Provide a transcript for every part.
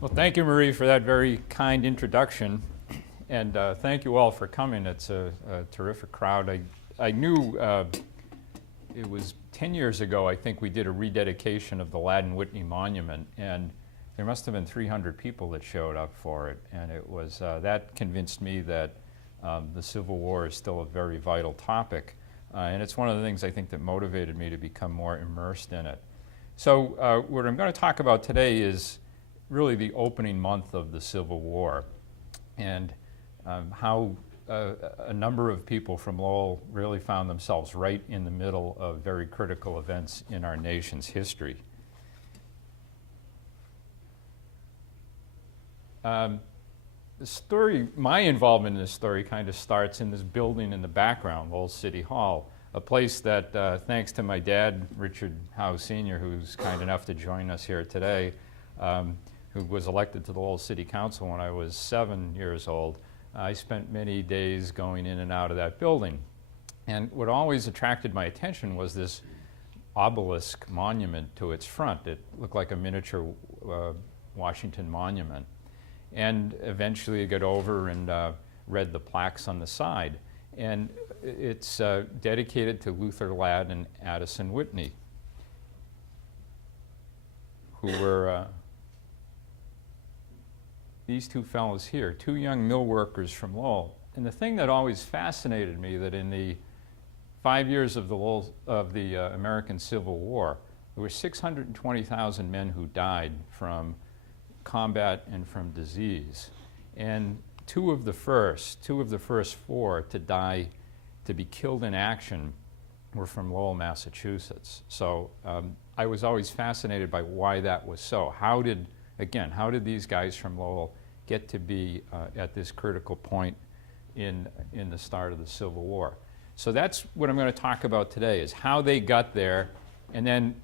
Well, thank you, Marie, for that very kind introduction. And thank you all for coming. It's a terrific crowd. I knew it was 10 years ago, I think we did a rededication of the Ladd and Whitney Monument, and there must have been 300 people that showed up for it. And it was, that convinced me that the Civil War is still a very vital topic. And it's one of the things I think that motivated me to become more immersed in it. So what I'm going to talk about today is really the opening month of the Civil War, and how a number of people from Lowell really found themselves right in the middle of very critical events in our nation's history. The story, my involvement in this story kind of starts in this building in the background, Lowell City Hall, a place that, thanks to my dad, Richard Howe Sr., who's kind enough to join us here today, who was elected to the Lowell City Council when I was 7 years old, I spent many days going in and out of that building. And what always attracted my attention was this obelisk monument to its front. It looked like a miniature Washington monument. And eventually I got over and read the plaques on the side. And it's dedicated to Luther Ladd and Addison Whitney, who were these two fellows here, two young mill workers from Lowell. And the thing that always fascinated me, that in the 5 years of the American Civil War, there were 620,000 men who died from combat and from disease. And two of the first four to die, to be killed in action, were from Lowell, Massachusetts. So I was always fascinated by why that was so. How did these guys from Lowell get to be at this critical point in the start of the Civil War? So that's what I'm going to talk about today, is how they got there, and then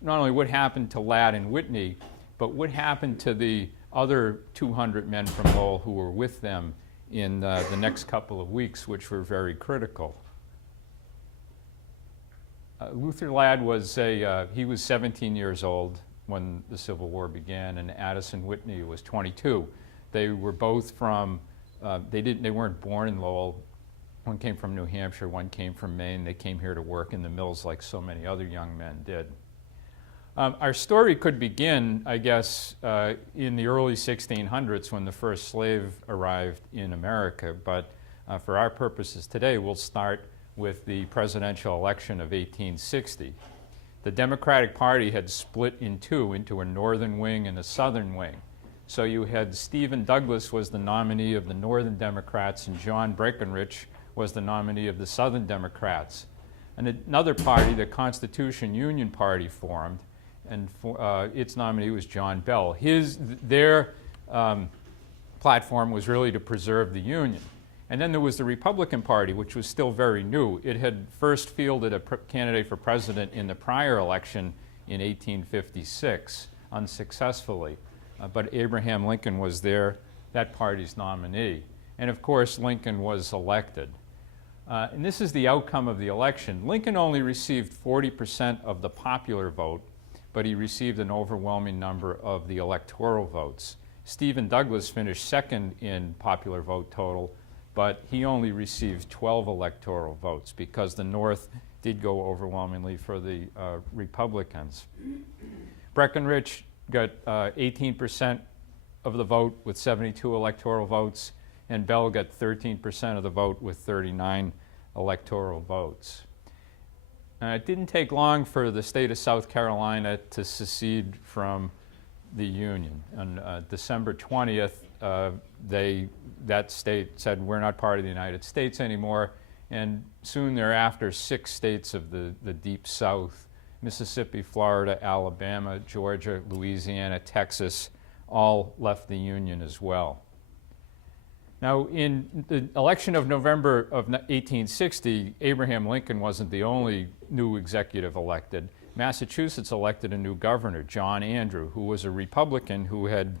not only what happened to Ladd and Whitney, but what happened to the other 200 men from Lowell who were with them in the next couple of weeks, which were very critical. Luther Ladd was he was 17 years old when the Civil War began, and Addison Whitney was 22. They were both from, they weren't born in Lowell. One came from New Hampshire, one came from Maine. They came here to work in the mills like so many other young men did. Our story could begin, I guess, in the early 1600s when the first slave arrived in America, but for our purposes today, we'll start with the presidential election of 1860. The Democratic Party had split in two, into a northern wing and a southern wing. So you had Stephen Douglas was the nominee of the Northern Democrats, and John Breckinridge was the nominee of the Southern Democrats. And another party, the Constitution Union Party, formed, and its nominee was John Bell. Their platform was really to preserve the Union. And then there was the Republican Party, which was still very new. It had first fielded a candidate for president in the prior election in 1856, unsuccessfully. But Abraham Lincoln was that party's nominee. And of course, Lincoln was elected. And this is the outcome of the election. Lincoln only received 40% of the popular vote, but he received an overwhelming number of the electoral votes. Stephen Douglas finished second in popular vote total, but he only received 12 electoral votes because the North did go overwhelmingly for the Republicans. Breckinridge got 18% of the vote with 72 electoral votes, and Bell got 13% of the vote with 39 electoral votes. It didn't take long for the state of South Carolina to secede from the Union. On December 20th, that state said, we're not part of the United States anymore, and soon thereafter 6 states of the Deep South, Mississippi, Florida, Alabama, Georgia, Louisiana, Texas, all left the Union as well. Now, in the election of November of 1860, Abraham Lincoln wasn't the only new executive elected. Massachusetts elected a new governor, John Andrew, who was a Republican who had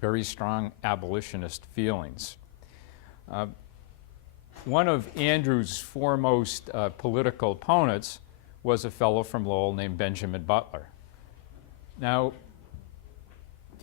very strong abolitionist feelings. One of Andrew's foremost political opponents was a fellow from Lowell named Benjamin Butler. Now,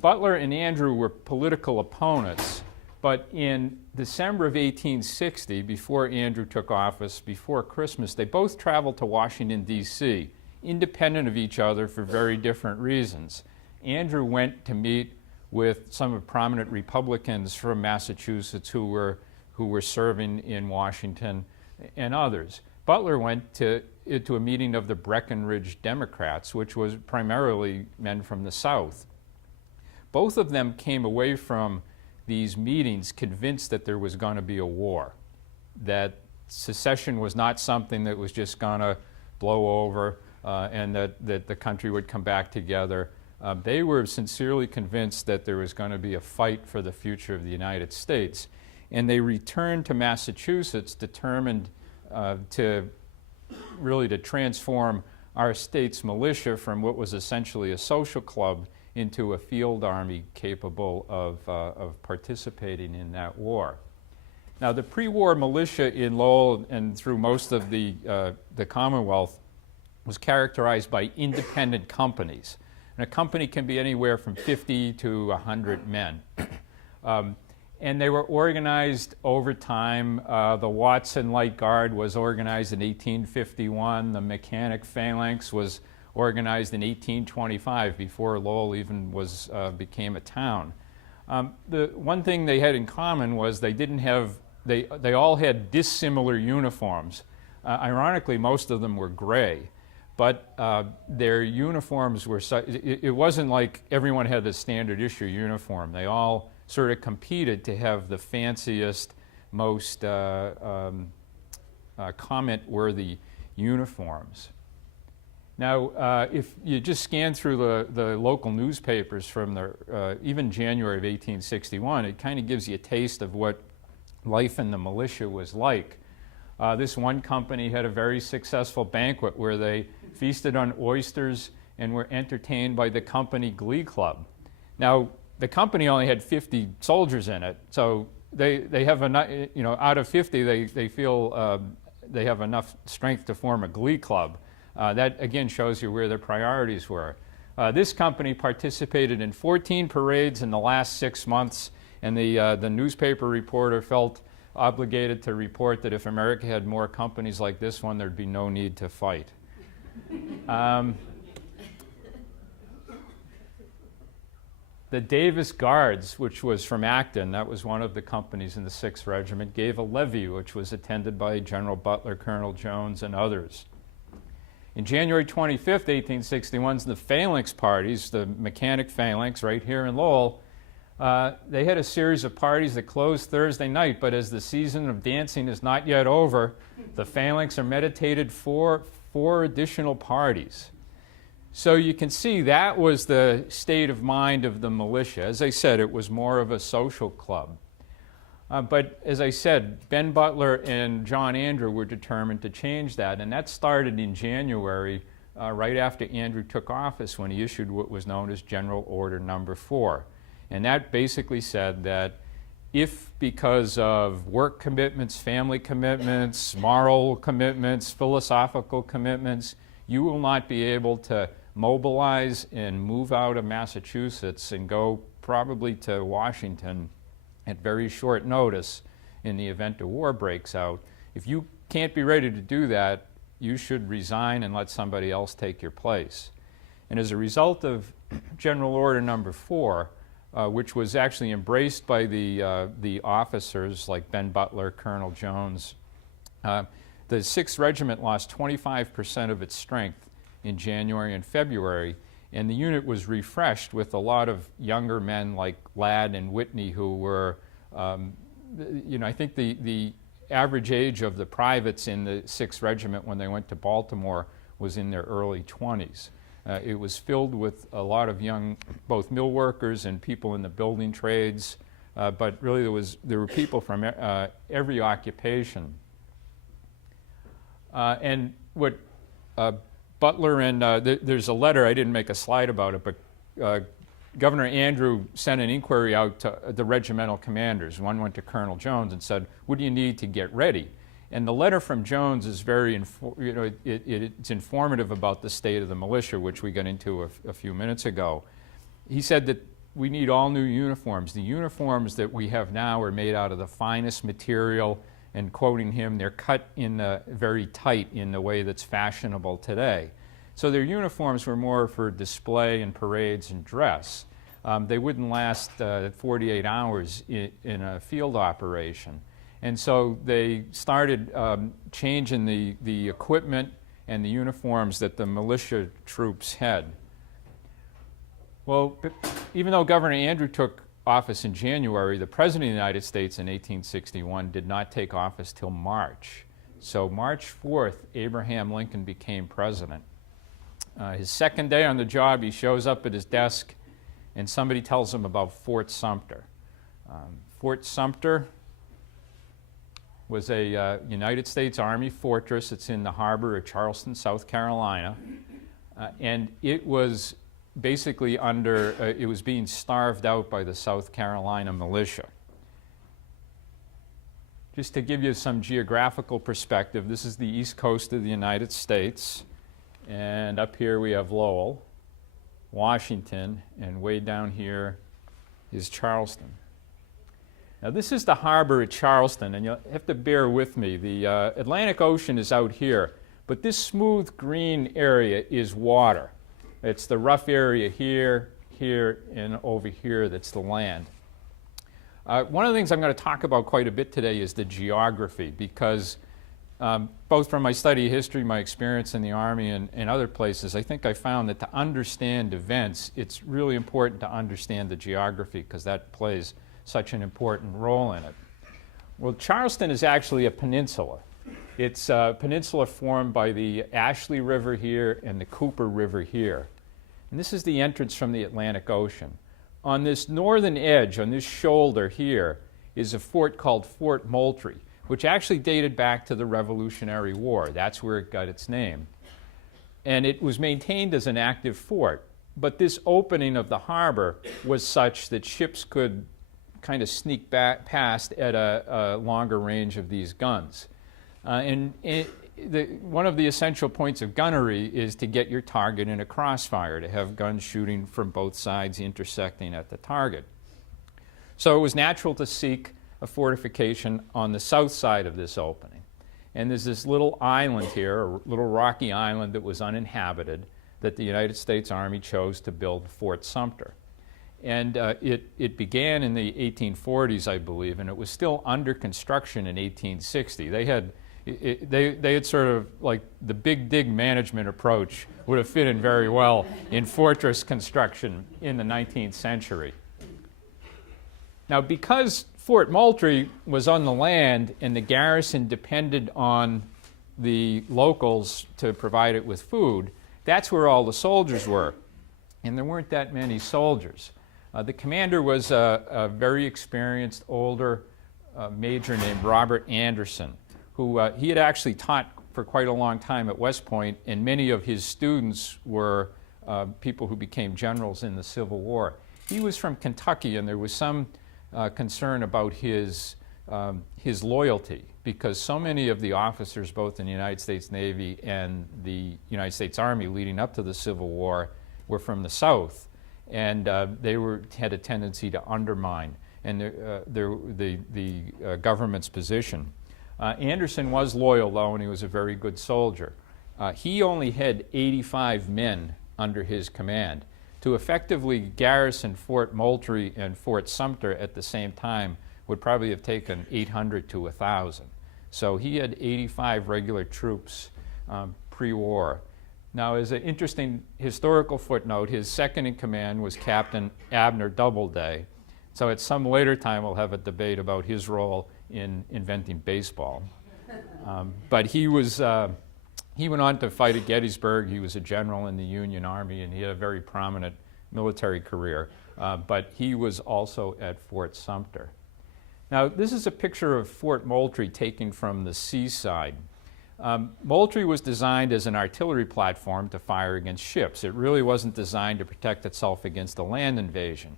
Butler and Andrew were political opponents, but in December of 1860, before Andrew took office, before Christmas, they both traveled to Washington, D.C., independent of each other for very different reasons. Andrew went to meet with some of prominent Republicans from Massachusetts who were serving in Washington and others. Butler went to a meeting of the Breckinridge Democrats, which was primarily men from the South. Both of them came away from these meetings convinced that there was going to be a war, that secession was not something that was just going to blow over and that the country would come back together. They were sincerely convinced that there was going to be a fight for the future of the United States. And they returned to Massachusetts determined to transform our state's militia from what was essentially a social club into a field army capable of participating in that war. Now, the pre-war militia in Lowell and through most of the Commonwealth was characterized by independent companies. And a company can be anywhere from 50 to 100 men. And they were organized over time. The Watson Light Guard was organized in 1851. The Mechanic Phalanx was organized in 1825, before Lowell even became a town. The one thing they had in common was they all had dissimilar uniforms. Ironically, most of them were gray, but their uniforms were it wasn't like everyone had the standard issue uniform. They all sort of competed to have the fanciest, most comment-worthy uniforms. Now, if you just scan through the local newspapers from even January of 1861, it kind of gives you a taste of what life in the militia was like. This one company had a very successful banquet where they feasted on oysters and were entertained by the company glee club. Now, the company only had 50 soldiers in it, so they have enough, out of 50, they feel they have enough strength to form a glee club. That, again, shows you where their priorities were. This company participated in 14 parades in the last 6 months, and the newspaper reporter felt obligated to report that if America had more companies like this one, there'd be no need to fight. The Davis Guards, which was from Acton, that was one of the companies in the 6th Regiment, gave a levee which was attended by General Butler, Colonel Jones, and others. In January 25th, 1861, the phalanx parties, the Mechanic Phalanx right here in Lowell, they had a series of parties that closed Thursday night, but as the season of dancing is not yet over, the phalanx are meditated for 4 additional parties. So you can see that was the state of mind of the militia. As I said, it was more of a social club. But as I said, Ben Butler and John Andrew were determined to change that, and that started in January, right after Andrew took office, when he issued what was known as General Order Number 4. And that basically said that if, because of work commitments, family commitments, moral commitments, philosophical commitments, you will not be able to mobilize and move out of Massachusetts and go probably to Washington at very short notice in the event a war breaks out. If you can't be ready to do that, you should resign and let somebody else take your place. And as a result of General Order Number 4, which was actually embraced by the officers like Ben Butler, Colonel Jones, the 6th Regiment lost 25% of its strength in January and February, and the unit was refreshed with a lot of younger men like Ladd and Whitney who were, I think the average age of the privates in the 6th Regiment when they went to Baltimore was in their early 20s. It was filled with a lot of young, both mill workers and people in the building trades, but really there were people from every occupation. And what Butler and there's a letter, I didn't make a slide about it, but Governor Andrew sent an inquiry out to the regimental commanders. One went to Colonel Jones and said, "What do you need to get ready?" And the letter from Jones is very, it's informative about the state of the militia, which we got into a few minutes ago. He said that we need all new uniforms. The uniforms that we have now are made out of the finest material, and quoting him, they're cut in very tight in the way that's fashionable today. So their uniforms were more for display and parades and dress. They wouldn't last 48 hours in a field operation. And so they started changing the equipment and the uniforms that the militia troops had. Well, even though Governor Andrew took office in January, the President of the United States in 1861 did not take office till March. So March 4th, Abraham Lincoln became president. His second day on the job, he shows up at his desk and somebody tells him about Fort Sumter. Fort Sumter was a United States Army fortress. It's in the harbor of Charleston, South Carolina. And it was basically it was being starved out by the South Carolina militia. Just to give you some geographical perspective, this is the east coast of the United States. And up here we have Lowell, Washington, and way down here is Charleston. Now this is the harbor at Charleston, and you'll have to bear with me. The Atlantic Ocean is out here, but this smooth green area is water. It's the rough area here, here, and over here that's the land. One of the things I'm going to talk about quite a bit today is the geography, because both from my study of history, my experience in the Army, and other places, I think I found that to understand events, it's really important to understand the geography, because that plays such an important role in it. Well, Charleston is actually a peninsula. It's a peninsula formed by the Ashley River here and the Cooper River here. And this is the entrance from the Atlantic Ocean. On this northern edge, on this shoulder here, is a fort called Fort Moultrie, which actually dated back to the Revolutionary War. That's where it got its name. And it was maintained as an active fort. But this opening of the harbor was such that ships could kind of sneak back past at a longer range of these guns. One of the essential points of gunnery is to get your target in a crossfire, to have guns shooting from both sides intersecting at the target. So it was natural to seek a fortification on the south side of this opening. And there's this little island here, a little rocky island that was uninhabited, that the United States Army chose to build Fort Sumter. And it began in the 1840s, I believe, and it was still under construction in 1860. They had sort of like the big dig management approach would have fit in very well in fortress construction in the 19th century. Now, because Fort Moultrie was on the land and the garrison depended on the locals to provide it with food, that's where all the soldiers were. And there weren't that many soldiers. The commander was a very experienced, older major named Robert Anderson, who he had actually taught for quite a long time at West Point, and many of his students were people who became generals in the Civil War. He was from Kentucky, and there was some concern about his loyalty, because so many of the officers, both in the United States Navy and the United States Army leading up to the Civil War, were from the South, and they had a tendency to undermine the government's position. Anderson was loyal, though, and he was a very good soldier. He only had 85 men under his command. To effectively garrison Fort Moultrie and Fort Sumter at the same time would probably have taken 800 to 1,000. So he had 85 regular troops pre-war. Now, as an interesting historical footnote, his second in command was Captain Abner Doubleday. So at some later time, we'll have a debate about his role in inventing baseball. But he went on to fight at Gettysburg. He was a general in the Union Army, and he had a very prominent military career. But he was also at Fort Sumter. Now, this is a picture of Fort Moultrie taken from the seaside. Moultrie was designed as an artillery platform to fire against ships. It really wasn't designed to protect itself against a land invasion.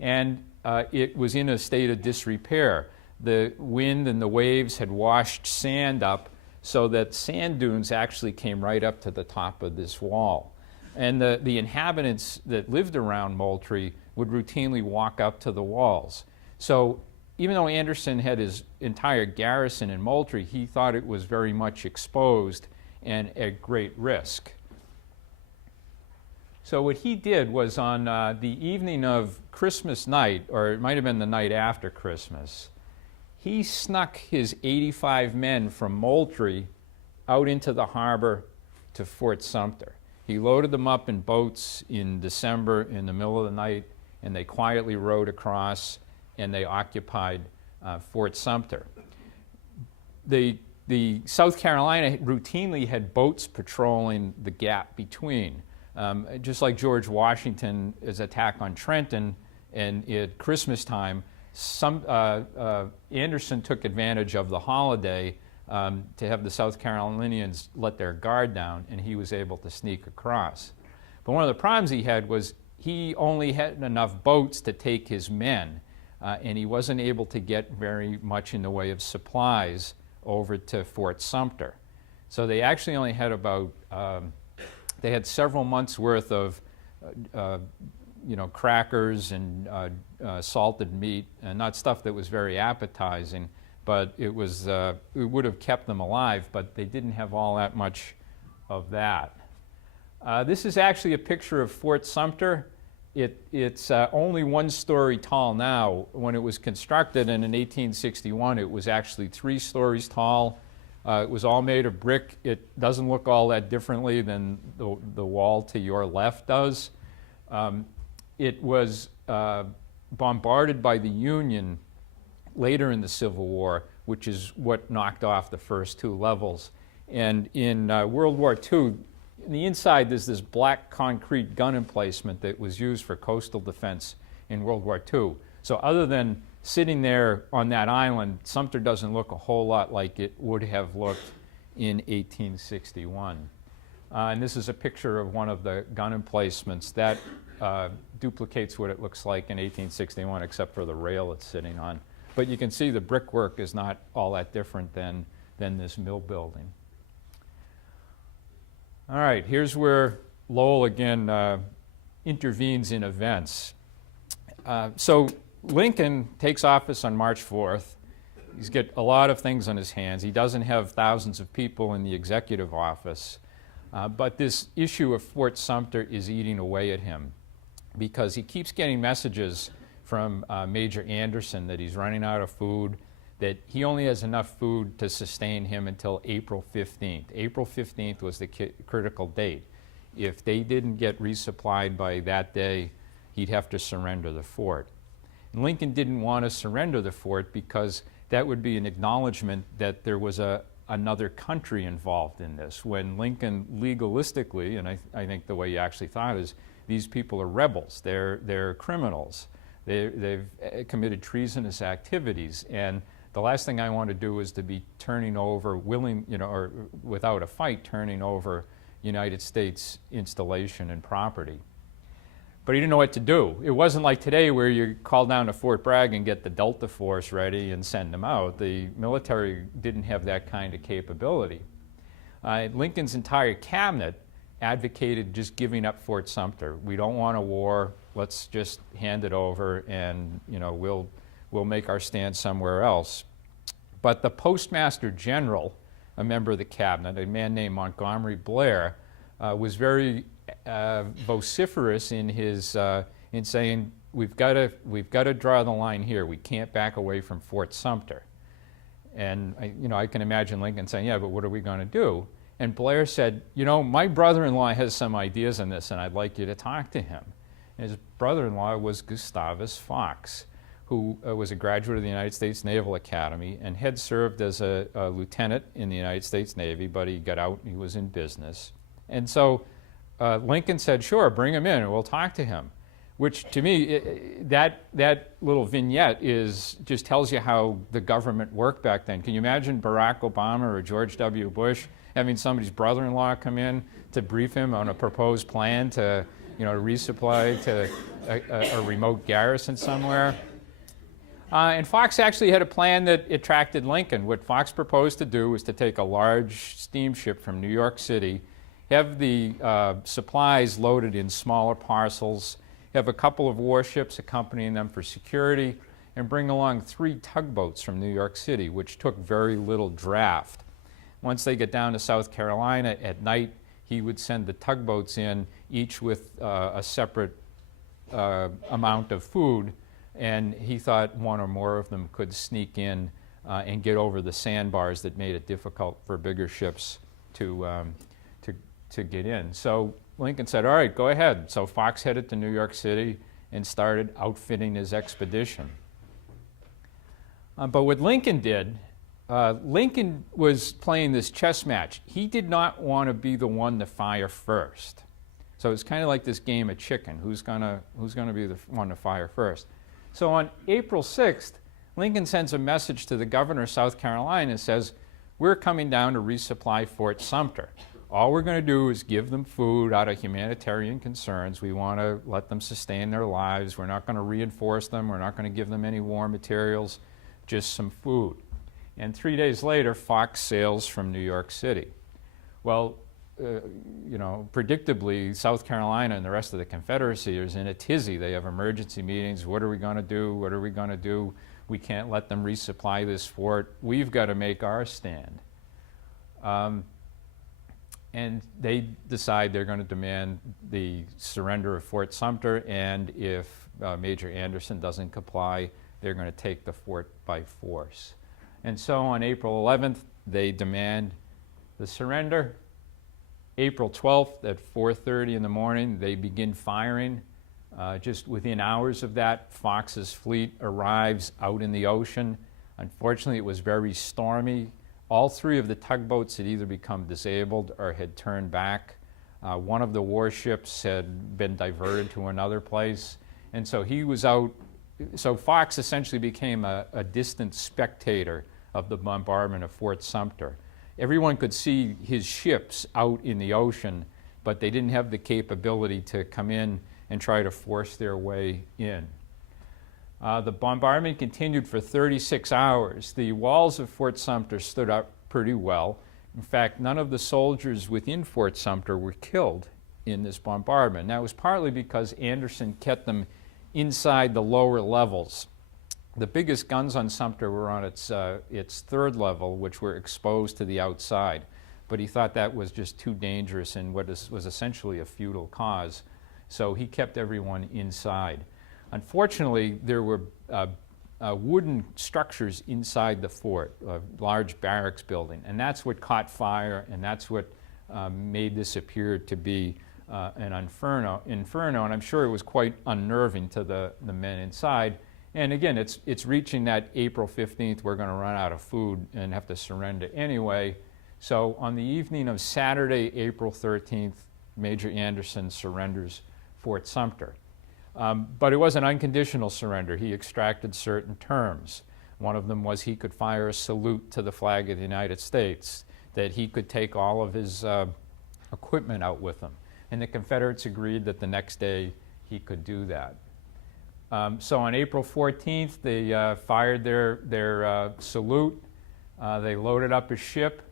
And it was in a state of disrepair. The wind and the waves had washed sand up so that sand dunes actually came right up to the top of this wall. And the inhabitants that lived around Moultrie would routinely walk up to the walls. So even though Anderson had his entire garrison in Moultrie, he thought it was very much exposed and at great risk. So what he did was on the evening of Christmas night, or it might have been the night after Christmas, he snuck his 85 men from Moultrie out into the harbor to Fort Sumter. He loaded them up in boats in December in the middle of the night, and they quietly rowed across, and they occupied Fort Sumter. The South Carolina routinely had boats patrolling the gap between. Just like George Washington's attack on Trenton, and at Christmas time, Anderson took advantage of the holiday to have the South Carolinians let their guard down, and he was able to sneak across. But one of the problems he had was he only had enough boats to take his men, and he wasn't able to get very much in the way of supplies over to Fort Sumter. So they actually only had about, they had several months worth of crackers and salted meat, and not stuff that was very appetizing, but it would have kept them alive, but they didn't have all that much of that. This is actually a picture of Fort Sumter. It's only 1 story tall now. When it was constructed in 1861, it was actually 3 stories tall. It was all made of brick. It doesn't look all that differently than the wall to your left does. It was bombarded by the Union later in the Civil War, which is what knocked off the first 2 levels. And in World War II, in the inside there's this black concrete gun emplacement that was used for coastal defense in World War II. So other than sitting there on that island, Sumter doesn't look a whole lot like it would have looked in 1861. And this is a picture of one of the gun emplacements. That duplicates what it looks like in 1861, except for the rail it's sitting on. But you can see the brickwork is not all that different than this mill building. All right, here's where Lowell again intervenes in events. So Lincoln takes office on March 4th. He's got a lot of things on his hands. He doesn't have thousands of people in the executive office. But this issue of Fort Sumter is eating away at him because he keeps getting messages from Major Anderson that he's running out of food, that he only has enough food to sustain him until April 15th. April 15th was the critical date. If they didn't get resupplied by that day, he'd have to surrender the fort. And Lincoln didn't want to surrender the fort because that would be an acknowledgement that there was another country involved in this, when Lincoln legalistically, and I think the way he actually thought is, these people are rebels, they're criminals, they've committed treasonous activities, and the last thing I want to do is to be turning over, or without a fight, turning over United States installation and property. But he didn't know what to do. It wasn't like today where you call down to Fort Bragg and get the Delta Force ready and send them out. The military didn't have that kind of capability. Lincoln's entire cabinet advocated just giving up Fort Sumter. We don't want a war. Let's just hand it over, and we'll make our stand somewhere else. But the Postmaster General, a member of the cabinet, a man named Montgomery Blair, was very vociferous in his in saying we've got to draw the line here. We can't back away from Fort Sumter. And I can imagine Lincoln saying, "Yeah, but what are we going to do?" And Blair said, "My brother-in-law has some ideas on this, and I'd like you to talk to him." And his brother-in-law was Gustavus Fox, who was a graduate of the United States Naval Academy and had served as a lieutenant in the United States Navy, but he got out and he was in business. And so Lincoln said, "Sure, bring him in and we'll talk to him," which to me, that little vignette just tells you how the government worked back then. Can you imagine Barack Obama or George W. Bush having somebody's brother-in-law come in to brief him on a proposed plan to resupply to a remote garrison somewhere? And Fox actually had a plan that attracted Lincoln. What Fox proposed to do was to take a large steamship from New York City have the supplies loaded in smaller parcels, have a couple of warships accompanying them for security, and bring along 3 tugboats from New York City, which took very little draft. Once they get down to South Carolina at night, he would send the tugboats in, each with a separate amount of food, and he thought one or more of them could sneak in and get over the sandbars that made it difficult for bigger ships to get in. So Lincoln said, all right, go ahead. So Fox headed to New York City and started outfitting his expedition. But what Lincoln did, Lincoln was playing this chess match. He did not want to be the one to fire first. So it's kind of like this game of chicken. Who's gonna be the one to fire first? So on April 6th, Lincoln sends a message to the governor of South Carolina and says, we're coming down to resupply Fort Sumter. All we're going to do is give them food out of humanitarian concerns. We want to let them sustain their lives. We're not going to reinforce them. We're not going to give them any war materials, just some food. And 3 days later, Fox sails from New York City. Well, predictably, South Carolina and the rest of the Confederacy is in a tizzy. They have emergency meetings. What are we going to do? What are we going to do? We can't let them resupply this fort. We've got to make our stand. And they decide they're going to demand the surrender of Fort Sumter, and if Major Anderson doesn't comply, they're going to take the fort by force. And so on April 11th, they demand the surrender. April 12th at 4:30 in the morning, they begin firing. Just within hours of that, Fox's fleet arrives out in the ocean. Unfortunately, it was very stormy. All 3 of the tugboats had either become disabled or had turned back. One of the warships had been diverted to another place. And so he was out. So Fox essentially became a distant spectator of the bombardment of Fort Sumter. Everyone could see his ships out in the ocean, but they didn't have the capability to come in and try to force their way in. The bombardment continued for 36 hours. The walls of Fort Sumter stood up pretty well. In fact, none of the soldiers within Fort Sumter were killed in this bombardment. And that was partly because Anderson kept them inside the lower levels. The biggest guns on Sumter were on its 3rd level, which were exposed to the outside. But he thought that was just too dangerous and was essentially a futile cause. So he kept everyone inside. Unfortunately, there were wooden structures inside the fort, a large barracks building, and that's what caught fire, and that's what made this appear to be an inferno, and I'm sure it was quite unnerving to the men inside. And again, it's reaching that April 15th, we're going to run out of food and have to surrender anyway. So on the evening of Saturday, April 13th, Major Anderson surrenders Fort Sumter. But it was an unconditional surrender. He extracted certain terms. One of them was he could fire a salute to the flag of the United States, that he could take all of his equipment out with him. And the Confederates agreed that the next day he could do that. So on April 14th, they fired their salute. They loaded up a ship,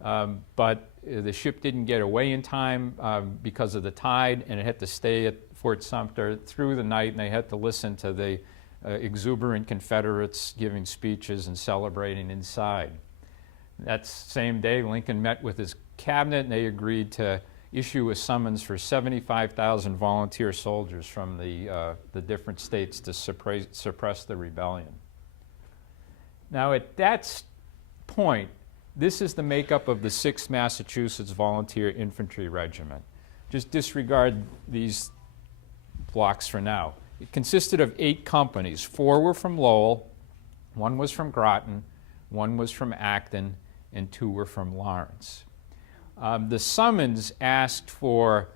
but the ship didn't get away in time because of the tide, and it had to stay at Fort Sumter through the night, and they had to listen to the exuberant Confederates giving speeches and celebrating inside. That same day, Lincoln met with his cabinet, and they agreed to issue a summons for 75,000 volunteer soldiers from the different states to suppress the rebellion. Now, at that point, this is the makeup of the 6th Massachusetts Volunteer Infantry Regiment. Just disregard these blocks for now. It consisted of 8 companies. 4 were from Lowell, 1 was from Groton, 1 was from Acton, and 2 were from Lawrence. The summons asked for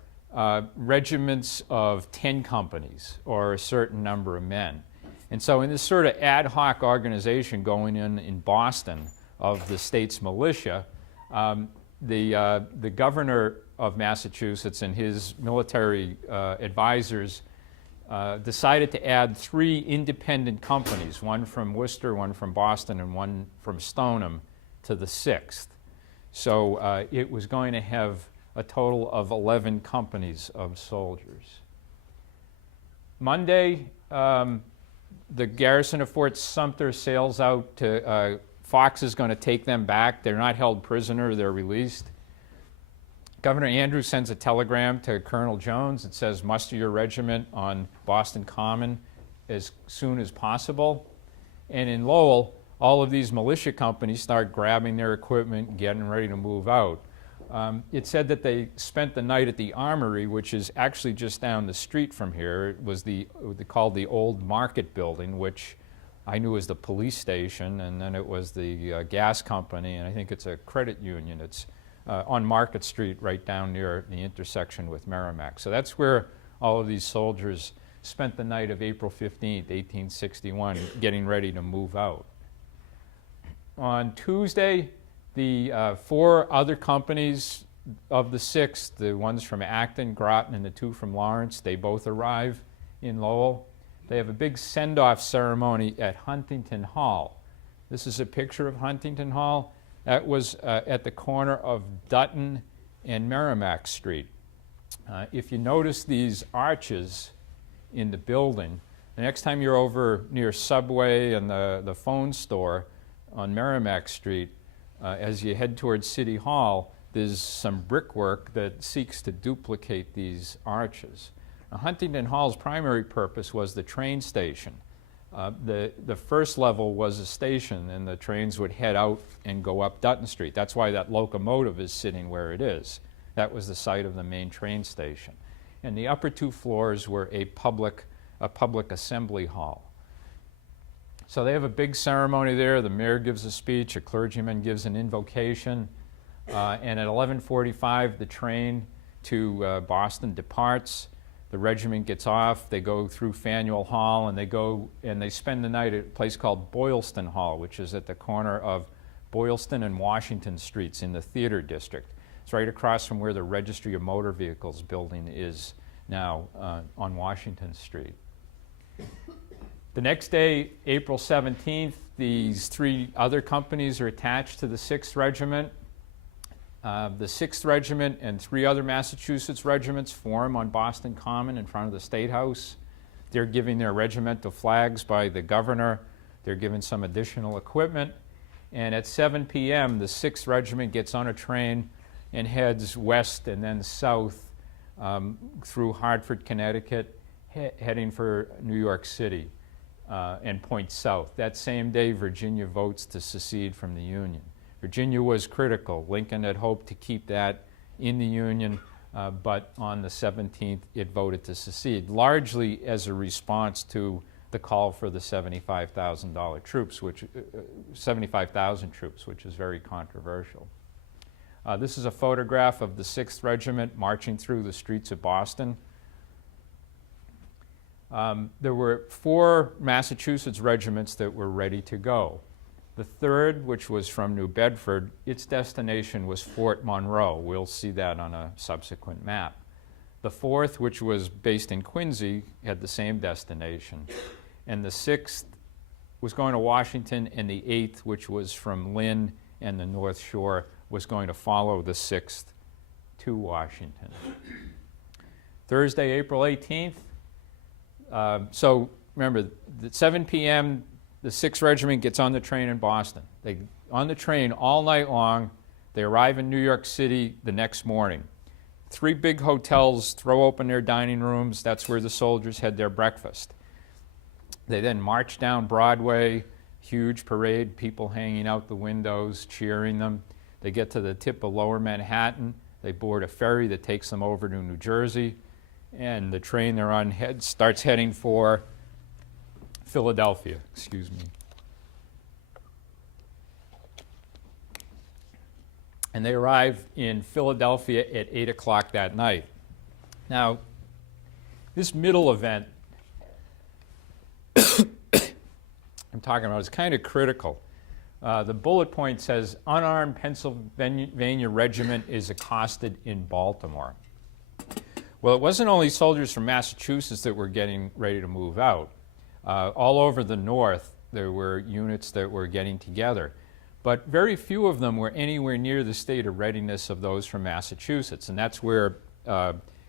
regiments of 10 companies, or a certain number of men. And so in this sort of ad hoc organization going in Boston of the state's militia, the governor of Massachusetts and his military advisors decided to add 3 independent companies, 1 from Worcester, 1 from Boston, and 1 from Stoneham, to the 6th. So it was going to have a total of 11 companies of soldiers. Monday, the garrison of Fort Sumter sails out to, Fox is going to take them back. They're not held prisoner, they're released. Governor Andrews sends a telegram to Colonel Jones. It says, muster your regiment on Boston Common as soon as possible. And in Lowell, all of these militia companies start grabbing their equipment, getting ready to move out. It said that they spent the night at the Armory, which is actually just down the street from here. It was called the Old Market Building, which I knew was the police station, and then it was the gas company, and I think it's a credit union. It's on Market Street, right down near the intersection with Merrimack. So that's where all of these soldiers spent the night of April 15th, 1861, getting ready to move out. On Tuesday, the 4 other companies of the 6, the ones from Acton, Groton, and the 2 from Lawrence, they both arrive in Lowell. They have a big send-off ceremony at Huntington Hall. This is a picture of Huntington Hall. That was at the corner of Dutton and Merrimack Street. If you notice these arches in the building, the next time you're over near Subway and the phone store on Merrimack Street, as you head towards City Hall, there's some brickwork that seeks to duplicate these arches. Now, Huntington Hall's primary purpose was the train station. The first level was a station, and the trains would head out and go up Dutton Street. That's why that locomotive is sitting where it is. That was the site of the main train station. And the upper 2 floors were a public assembly hall. So they have a big ceremony there. The mayor gives a speech, a clergyman gives an invocation, and at 11:45 the train to Boston departs. The regiment gets off, they go through Faneuil Hall, and they spend the night at a place called Boylston Hall, which is at the corner of Boylston and Washington Streets in the Theater District. It's right across from where the Registry of Motor Vehicles building is now on Washington Street. The next day, April 17th, these 3 other companies are attached to the 6th Regiment. The 6th Regiment and 3 other Massachusetts regiments form on Boston Common in front of the State House. They're giving their regimental flags by the governor. They're given some additional equipment. And at 7 p.m., the 6th Regiment gets on a train and heads west and then south through Hartford, Connecticut, heading for New York City and points south. That same day, Virginia votes to secede from the Union. Virginia was critical. Lincoln had hoped to keep that in the Union, but on the 17th it voted to secede, largely as a response to the call for the $75,000 troops, 75,000 troops, which is very controversial. This is a photograph of the 6th Regiment marching through the streets of Boston. There were 4 Massachusetts regiments that were ready to go. The 3rd, which was from New Bedford, its destination was Fort Monroe. We'll see that on a subsequent map. The 4th, which was based in Quincy, had the same destination. And the 6th was going to Washington, and the 8th, which was from Lynn and the North Shore, was going to follow the 6th to Washington. Thursday, April 18th. So remember, at 7 p.m., the 6th Regiment gets on the train in Boston. They on the train all night long. They arrive in New York City the next morning. 3 big hotels throw open their dining rooms. That's where the soldiers had their breakfast. They then march down Broadway, huge parade, people hanging out the windows, cheering them. They get to the tip of Lower Manhattan. They board a ferry that takes them over to New Jersey. And the train they're on starts heading for Philadelphia, excuse me. And they arrive in Philadelphia at 8 o'clock that night. Now, this middle event I'm talking about is kind of critical. The bullet point says, unarmed Pennsylvania regiment is accosted in Baltimore. Well, it wasn't only soldiers from Massachusetts that were getting ready to move out. All over the North, there were units that were getting together. but very few of them were anywhere near the state of readiness of those from Massachusetts, and that's where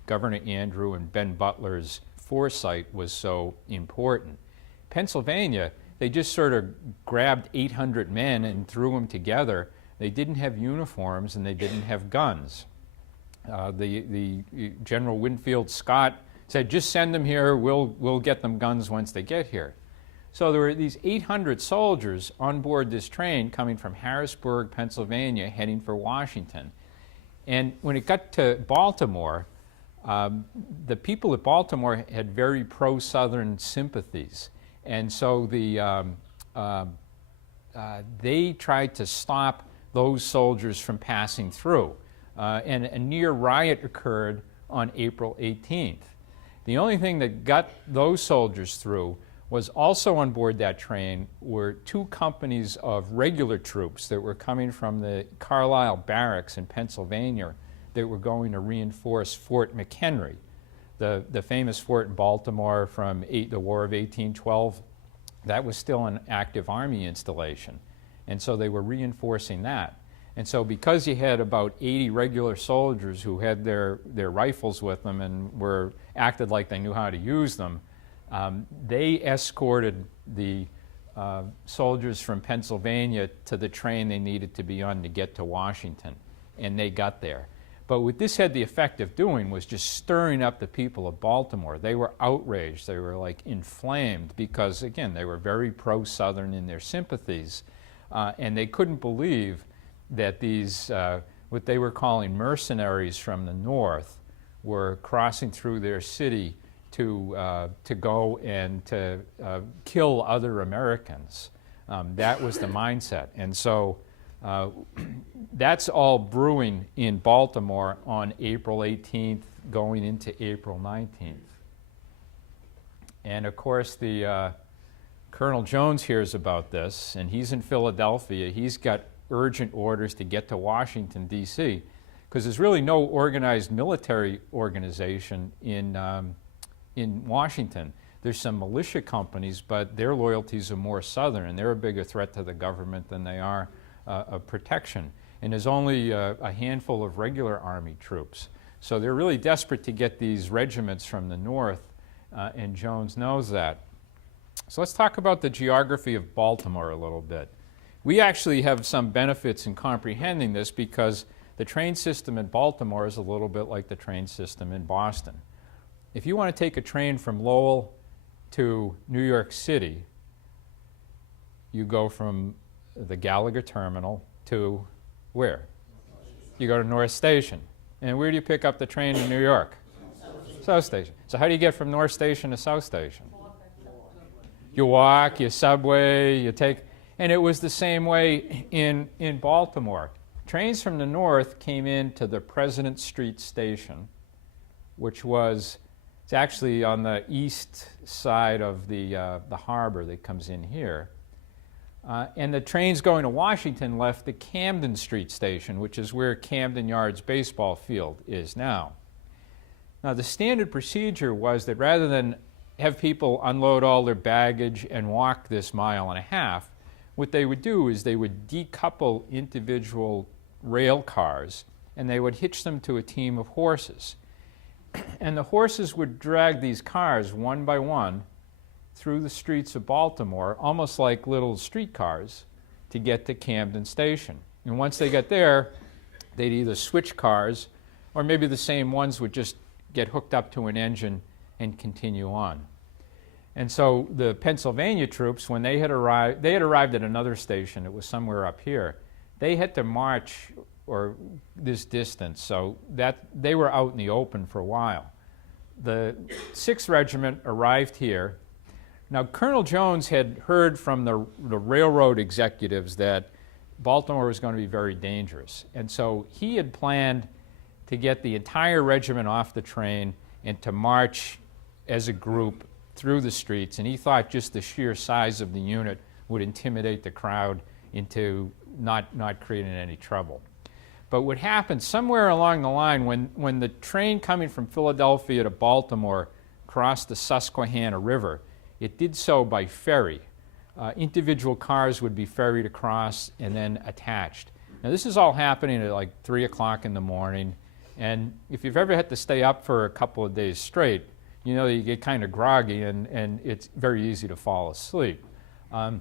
Governor Andrew and Ben Butler's foresight was so important. Pennsylvania, they just sort of grabbed 800 men and threw them together. They didn't have uniforms and they didn't have guns. The General Winfield Scott said, just send them here, we'll get them guns once they get here. So there were these 800 soldiers on board this train coming from Harrisburg, Pennsylvania, heading for Washington. And when it got to Baltimore, the people at Baltimore had very pro-Southern sympathies. And so they tried to stop those soldiers from passing through. And a near riot occurred on April 18th. The only thing that got those soldiers through was also on board that train were 2 companies of regular troops that were coming from the Carlisle Barracks in Pennsylvania that were going to reinforce Fort McHenry, the famous fort in Baltimore from the War of 1812. That was still an active Army installation. And so they were reinforcing that. And so because you had about 80 regular soldiers who had their rifles with them and acted like they knew how to use them, they escorted the soldiers from Pennsylvania to the train they needed to be on to get to Washington, and they got there. But what this had the effect of doing was just stirring up the people of Baltimore. They were outraged. They were like inflamed because, again, they were very pro-Southern in their sympathies, and they couldn't believe that these, what they were calling mercenaries from the North, were crossing through their city to go and to kill other Americans. That was the mindset. And so that's all brewing in Baltimore on April 18th, going into April 19th. And of course, the Colonel Jones hears about this, and he's in Philadelphia. He's got urgent orders to get to Washington, D.C., because there's really no organized military organization in Washington. There's some militia companies, but their loyalties are more Southern, and they're a bigger threat to the government than they are of protection. And there's only a handful of regular Army troops. So they're really desperate to get these regiments from the North, and Jones knows that. So let's talk about the geography of Baltimore a little bit. We actually have some benefits in comprehending this because the train system in Baltimore is a little bit like the train system in Boston. If you want to take a train from Lowell to New York City, you go from the Gallagher Terminal to where? You go to North Station. And where do you pick up the train in New York? South Station. So how do you get from North Station to South Station? You walk, you subway, you take... And it was the same way in Baltimore. Trains from the north came into the President Street Station, which was, it's actually on the east side of the harbor that comes in here. And the trains going to Washington left the Camden Street Station, which is where Camden Yards baseball field is now. Now, the standard procedure was that rather than have people unload all their baggage and walk this 1.5 miles, what they would do is they would decouple individual rail cars and they would hitch them to a team of horses. And the horses would drag these cars one by one through the streets of Baltimore, almost like little streetcars, to get to Camden Station. And once they got there, they'd either switch cars or maybe the same ones would just get hooked up to an engine and continue on. And so the Pennsylvania troops, when they had arrived at another station. It was somewhere up here. They had to march or this distance, so that they were out in the open for a while. The 6th Regiment arrived here. Now, Colonel Jones had heard from the railroad executives that Baltimore was going to be very dangerous. And so he had planned to get the entire regiment off the train and to march as a group through the streets, and he thought just the sheer size of the unit would intimidate the crowd into not creating any trouble. But what happened somewhere along the line, when the train coming from Philadelphia to Baltimore crossed the Susquehanna River, it did so by ferry. Individual cars would be ferried across and then attached. Now this is all happening at like 3 o'clock in the morning, and if you've ever had to stay up for a couple of days straight, you know you get kind of groggy and it's very easy to fall asleep. I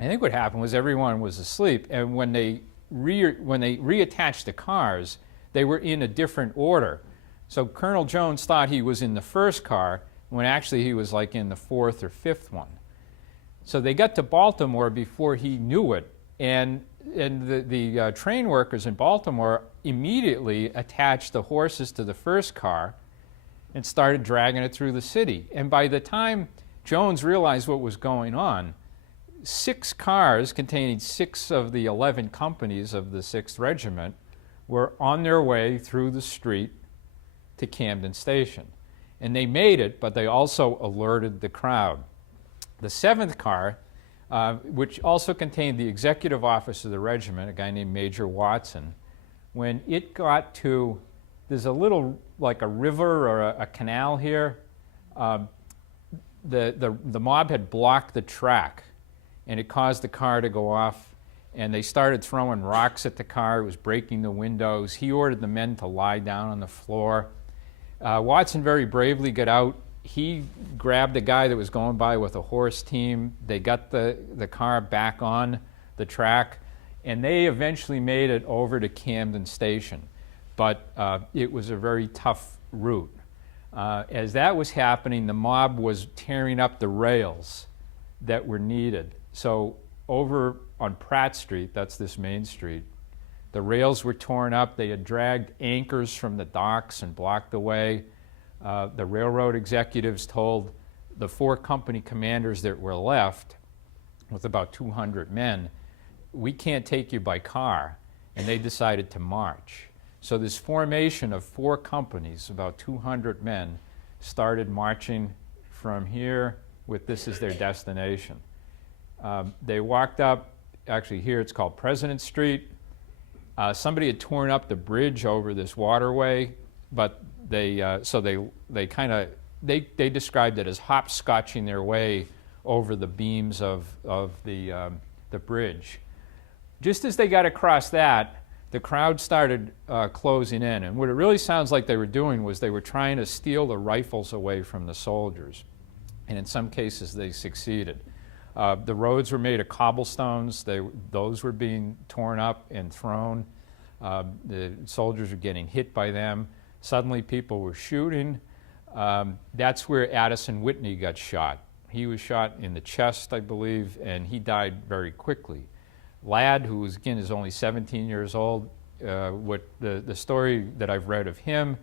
think what happened was everyone was asleep, and when they reattached the cars, they were in a different order. So Colonel Jones thought he was in the first car, when actually he was like in the fourth or fifth one. So they got to Baltimore before he knew it, and the train workers in Baltimore immediately attached the horses to the first car and started dragging it through the city. And by the time Jones realized what was going on, 6 cars containing 6 of the 11 companies of the 6th Regiment were on their way through the street to Camden Station. And they made it, but they also alerted the crowd. The 7th car, which also contained the executive officer of the regiment, a guy named Major Watson, when it got to, there's a little, like a river or a canal here, the mob had blocked the track, and it caused the car to go off, and they started throwing rocks at the car. It was breaking the windows. He ordered the men to lie down on the floor. Watson very bravely got out. He grabbed a guy that was going by with a horse team. They got the car back on the track, and they eventually made it over to Camden Station. But it was a very tough route. As that was happening, the mob was tearing up the rails that were needed. So over on Pratt Street, that's this main street, the rails were torn up. They had dragged anchors from the docks and blocked the way. The railroad executives told the 4 company commanders that were left, with about 200 men, we can't take you by car, and they decided to march. So this formation of 4 companies, about 200 men, started marching from here with this as their destination. They walked up, actually here it's called President Street. Somebody had torn up the bridge over this waterway, but they described it as hopscotching their way over the beams of the bridge. Just as they got across that, the crowd started closing in, and what it really sounds like they were doing was they were trying to steal the rifles away from the soldiers, and in some cases they succeeded. The roads were made of cobblestones. Those were being torn up and thrown. The soldiers were getting hit by them. Suddenly people were shooting. That's where Addison Whitney got shot. He was shot in the chest, I believe, and he died very quickly. Ladd, who was, again, is only 17 years old, what the story that I've read of him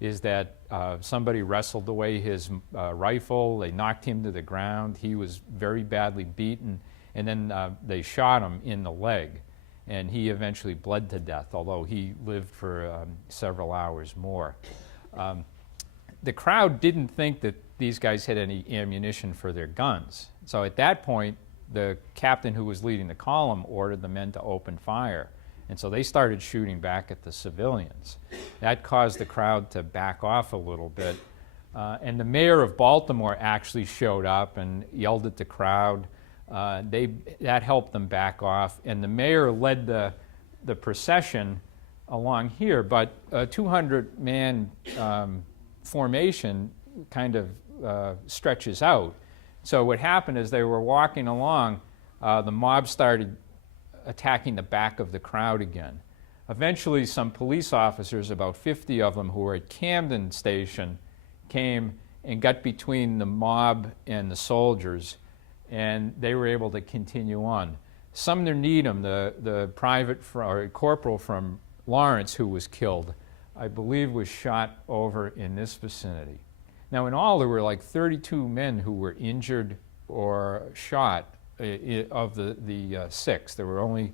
is that somebody wrestled away his rifle, they knocked him to the ground, he was very badly beaten, and then they shot him in the leg, and he eventually bled to death, although he lived for several hours more. The crowd didn't think that these guys had any ammunition for their guns, so at that point the captain who was leading the column ordered the men to open fire. And so they started shooting back at the civilians. That caused the crowd to back off a little bit. And the mayor of Baltimore actually showed up and yelled at the crowd. That helped them back off. And the mayor led the procession along here, but a 200-man formation kind of stretches out. So what happened is they were walking along, the mob started attacking the back of the crowd again. Eventually some police officers, about 50 of them who were at Camden Station, came and got between the mob and the soldiers, and they were able to continue on. Sumner Needham, the private or corporal from Lawrence who was killed, I believe was shot over in this vicinity. Now in all there were like 32 men who were injured or shot of the 6. There were only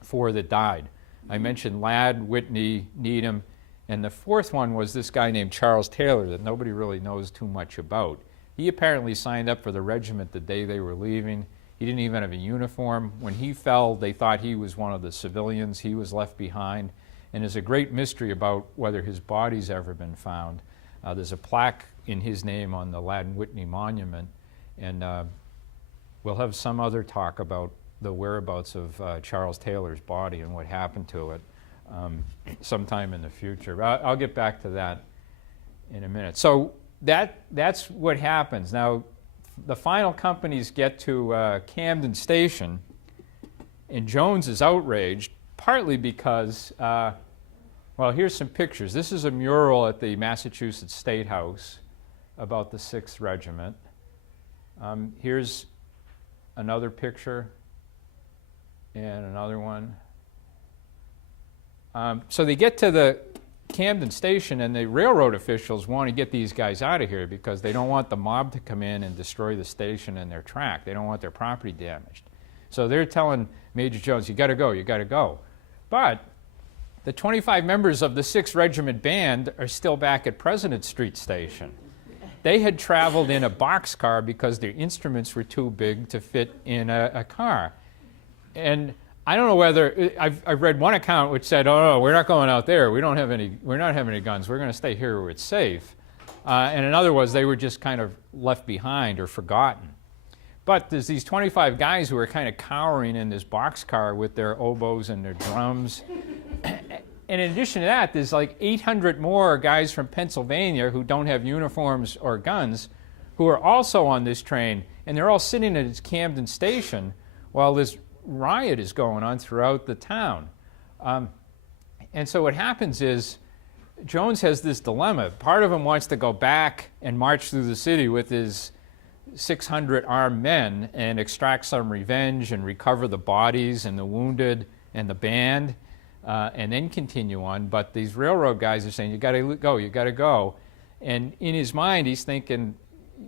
4 that died. I mentioned Ladd, Whitney, Needham, and the 4th one was this guy named Charles Taylor that nobody really knows too much about. He apparently signed up for the regiment the day they were leaving. He didn't even have a uniform. When he fell, they thought he was one of the civilians. He was left behind, and there's a great mystery about whether his body's ever been found. There's a plaque in his name on the Ladd and Whitney monument, and we'll have some other talk about the whereabouts of Charles Taylor's body and what happened to it sometime in the future. I'll get back to that in a minute. So that's what happens. Now, the final companies get to Camden Station, and Jones is outraged, partly because, well, here's some pictures. This is a mural at the Massachusetts State House about the 6th Regiment. Here's another picture and another one. So they get to the Camden Station, and the railroad officials want to get these guys out of here because they don't want the mob to come in and destroy the station and their track. They don't want their property damaged. So they're telling Major Jones, you got to go, you got to go. But the 25 members of the 6th Regiment Band are still back at President Street Station. They had traveled in a boxcar because their instruments were too big to fit in a car. And I don't know whether, I've read one account which said, oh no, we're not going out there. We're not having any guns. We're going to stay here where it's safe. And another was they were just kind of left behind or forgotten. But there's these 25 guys who are kind of cowering in this boxcar with their oboes and their drums. And in addition to that, there's like 800 more guys from Pennsylvania who don't have uniforms or guns who are also on this train. And they're all sitting at its Camden Station while this riot is going on throughout the town. And so what happens is Jones has this dilemma. Part of him wants to go back and march through the city with his 600 armed men and extract some revenge and recover the bodies and the wounded and the band and then continue on. But these railroad guys are saying, you got to go, you got to go. And in his mind, he's thinking,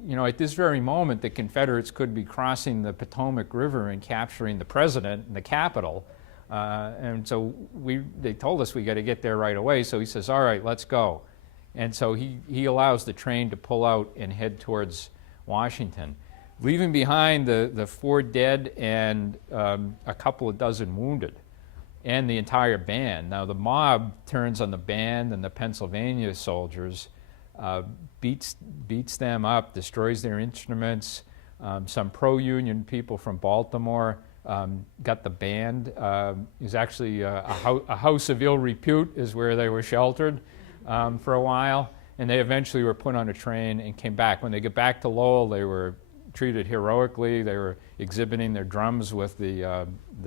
you know, at this very moment, the Confederates could be crossing the Potomac River and capturing the president and the Capitol. And so they told us we got to get there right away. So he says, all right, let's go. And so he allows the train to pull out and head towards Washington, leaving behind the 4 dead and a couple of dozen wounded and the entire band. Now the mob turns on the band and the Pennsylvania soldiers, beats them up, destroys their instruments. Some pro-Union people from Baltimore got the band. It was actually a house of ill repute is where they were sheltered for a while, and they eventually were put on a train and came back. When they get back to Lowell, they were treated heroically. They were exhibiting their drums with the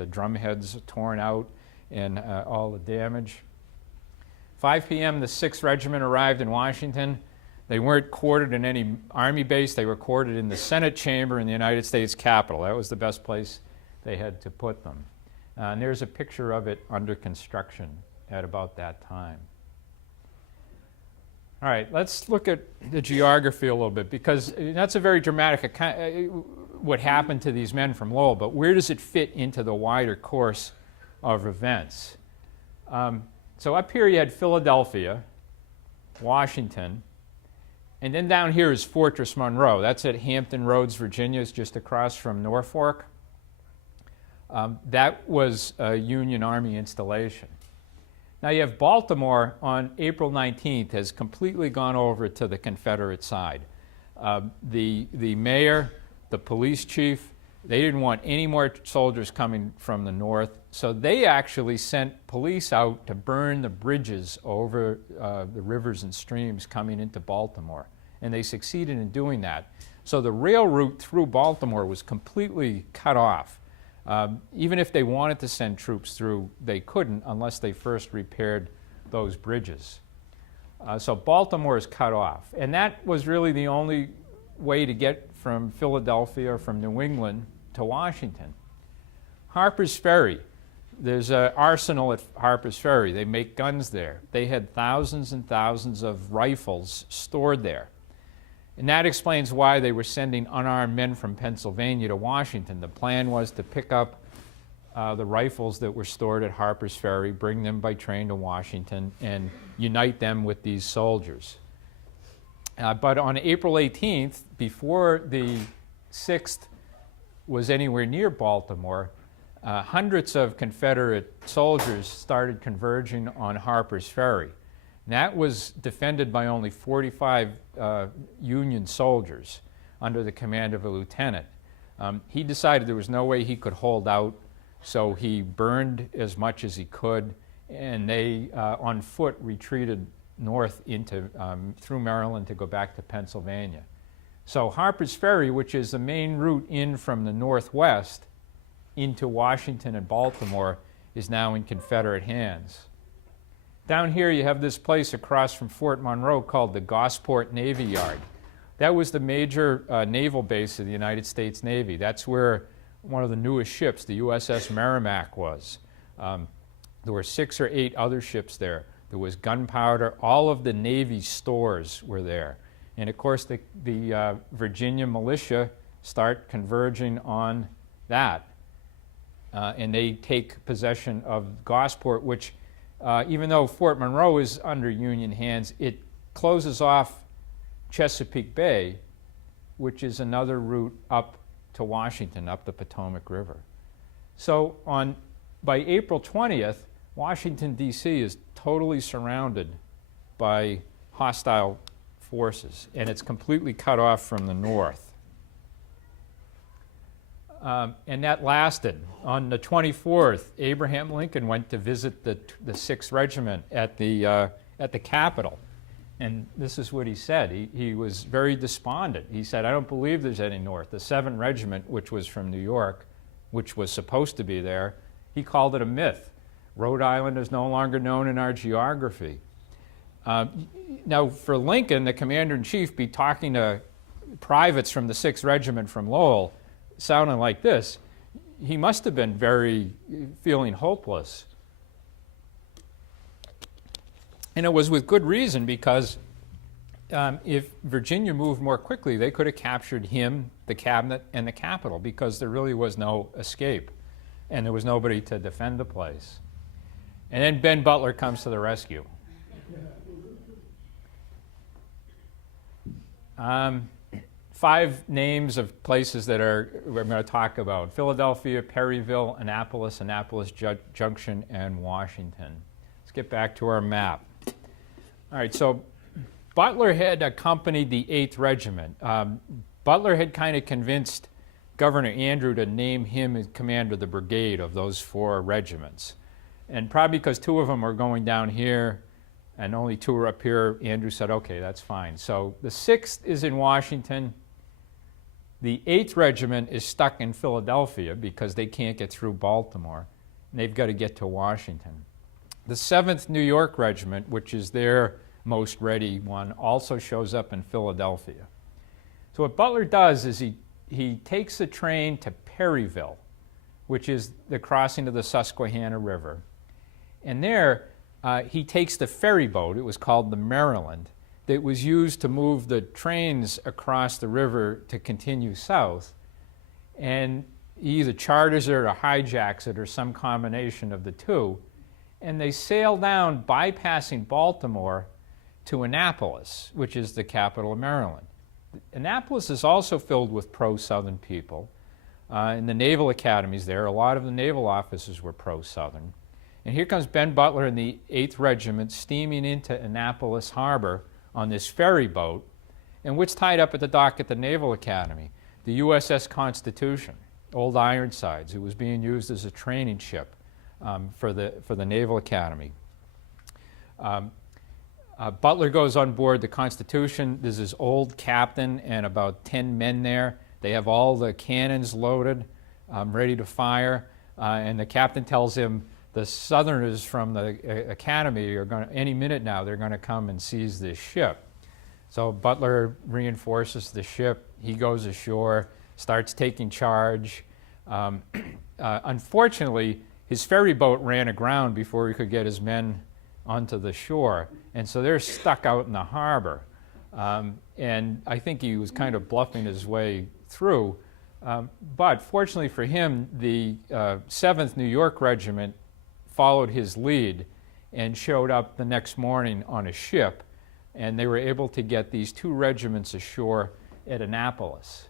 drum heads torn out and all the damage. 5 p.m., the 6th Regiment arrived in Washington. They weren't quartered in any Army base. They were quartered in the Senate chamber in the United States Capitol. That was the best place they had to put them. And there's a picture of it under construction at about that time. All right, let's look at the geography a little bit, because that's a very dramatic account, what happened to these men from Lowell, but where does it fit into the wider course of events? So up here you had Philadelphia, Washington, and then down here is Fortress Monroe. That's at Hampton Roads, Virginia. It's just across from Norfolk. That was a Union Army installation. Now you have Baltimore on April 19th has completely gone over to the Confederate side. The mayor, the police chief, they didn't want any more soldiers coming from the north, so they actually sent police out to burn the bridges over the rivers and streams coming into Baltimore, and they succeeded in doing that. So the rail route through Baltimore was completely cut off. Even if they wanted to send troops through, they couldn't unless they first repaired those bridges. So Baltimore is cut off, and that was really the only way to get from Philadelphia or from New England to Washington. Harper's Ferry, there's an arsenal at Harper's Ferry. They make guns there. They had thousands and thousands of rifles stored there. And that explains why they were sending unarmed men from Pennsylvania to Washington. The plan was to pick up the rifles that were stored at Harper's Ferry, bring them by train to Washington, and unite them with these soldiers. But on April 18th, before the 6th was anywhere near Baltimore, hundreds of Confederate soldiers started converging on Harper's Ferry. And that was defended by only 45 Union soldiers under the command of a lieutenant. He decided there was no way he could hold out, so he burned as much as he could, and they, on foot, retreated north into, through Maryland to go back to Pennsylvania. So Harper's Ferry, which is the main route in from the northwest into Washington and Baltimore, is now in Confederate hands. Down here you have this place across from Fort Monroe called the Gosport Navy Yard. That was the major naval base of the United States Navy. That's where one of the newest ships, the USS Merrimack, was. There were 6 or 8 other ships there. There was gunpowder. All of the Navy stores were there. And of course, the Virginia militia start converging on that. And they take possession of Gosport, which, even though Fort Monroe is under Union hands, it closes off Chesapeake Bay, which is another route up to Washington, up the Potomac River. So by April 20th, Washington, D.C. is totally surrounded by hostile forces, and it's completely cut off from the north. And that lasted. On the 24th, Abraham Lincoln went to visit the 6th Regiment at the Capitol. And this is what he said. He was very despondent. He said, I don't believe there's any north. The 7th Regiment, which was from New York, which was supposed to be there, he called it a myth. Rhode Island is no longer known in our geography. Now, for Lincoln, the commander-in-chief, be talking to privates from the 6th Regiment from Lowell, sounding like this, he must have been feeling hopeless. And it was with good reason, because if Virginia moved more quickly, they could have captured him, the cabinet, and the Capitol, because there really was no escape, and there was nobody to defend the place. And then Ben Butler comes to the rescue. 5 names of places that we're going to talk about: Philadelphia, Perryville, Annapolis, Annapolis Junction, and Washington. Let's get back to our map. All right, so Butler had accompanied the 8th Regiment. Butler had kind of convinced Governor Andrew to name him as commander of the brigade of those 4 regiments. And probably because 2 of them were going down here and only 2 were up here, Andrew said, okay, that's fine. So the 6th is in Washington. The 8th Regiment is stuck in Philadelphia because they can't get through Baltimore, and they've got to get to Washington. The 7th New York Regiment, which is their most ready one, also shows up in Philadelphia. So what Butler does is he takes the train to Perryville, which is the crossing of the Susquehanna River. And there he takes the ferry boat, it was called the Maryland, that was used to move the trains across the river to continue south. And he either charters it or hijacks it or some combination of the two. And they sail down, bypassing Baltimore, to Annapolis, which is the capital of Maryland. Annapolis is also filled with pro-Southern people. In the naval academies there, a lot of the naval officers were pro-Southern. And here comes Ben Butler and the 8th Regiment steaming into Annapolis Harbor on this ferry boat. And what's tied up at the dock at the Naval Academy? The USS Constitution, Old Ironsides. It was being used as a training ship for the Naval Academy. Butler goes on board the Constitution. There's this old captain and about 10 men there. They have all the cannons loaded, ready to fire. And the captain tells him the Southerners from the Academy are going to, any minute now, they're going to come and seize this ship. So Butler reinforces the ship. He goes ashore, starts taking charge. Unfortunately, his ferry boat ran aground before he could get his men onto the shore. And so they're stuck out in the harbor. And I think he was kind of bluffing his way through. But fortunately for him, the 7th New York Regiment followed his lead and showed up the next morning on a ship. And they were able to get these 2 regiments ashore at Annapolis.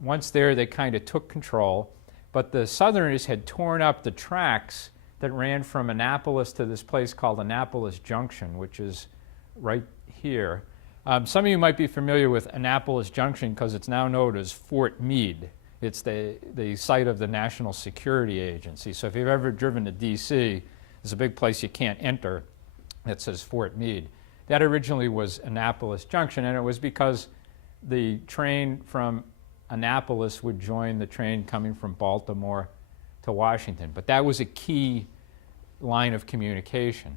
Once there, they kind of took control. But the Southerners had torn up the tracks that ran from Annapolis to this place called Annapolis Junction, which is right here. Some of you might be familiar with Annapolis Junction because it's now known as Fort Meade. It's the site of the National Security Agency. So if you've ever driven to D.C., there's a big place you can't enter that says Fort Meade. That originally was Annapolis Junction, and it was because the train from Annapolis would join the train coming from Baltimore to Washington. But that was a key line of communication.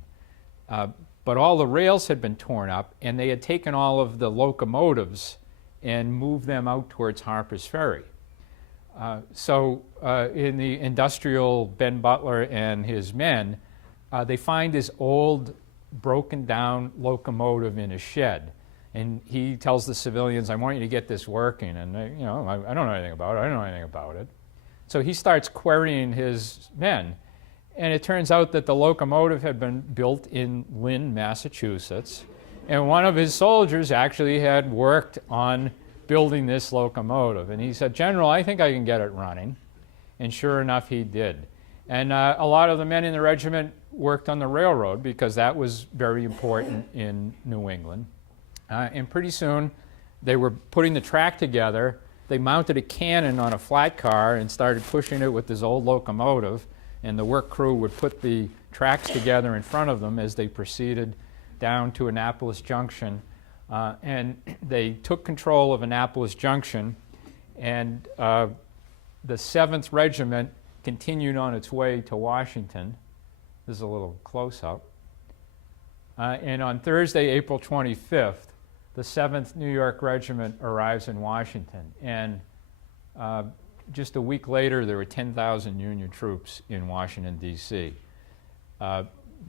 But all the rails had been torn up, and they had taken all of the locomotives and moved them out towards Harper's Ferry. So in the industrial Ben Butler and his men, they find this old broken down locomotive in a shed. And he tells the civilians, I want you to get this working. And they, you know, I don't know anything about it. I don't know anything about it. So he starts querying his men. And it turns out that the locomotive had been built in Lynn, Massachusetts. And one of his soldiers actually had worked on building this locomotive. And he said, General, I think I can get it running. And sure enough, he did. And a lot of the men in the regiment worked on the railroad because that was very important in New England. And pretty soon, they were putting the track together. They mounted a cannon on a flat car and started pushing it with this old locomotive. And the work crew would put the tracks together in front of them as they proceeded down to Annapolis Junction. And they took control of Annapolis Junction, and the 7th Regiment continued on its way to Washington. This is a little close-up. And on Thursday, April 25th, the 7th New York Regiment arrives in Washington. And just a week later, there were 10,000 Union troops in Washington, D.C.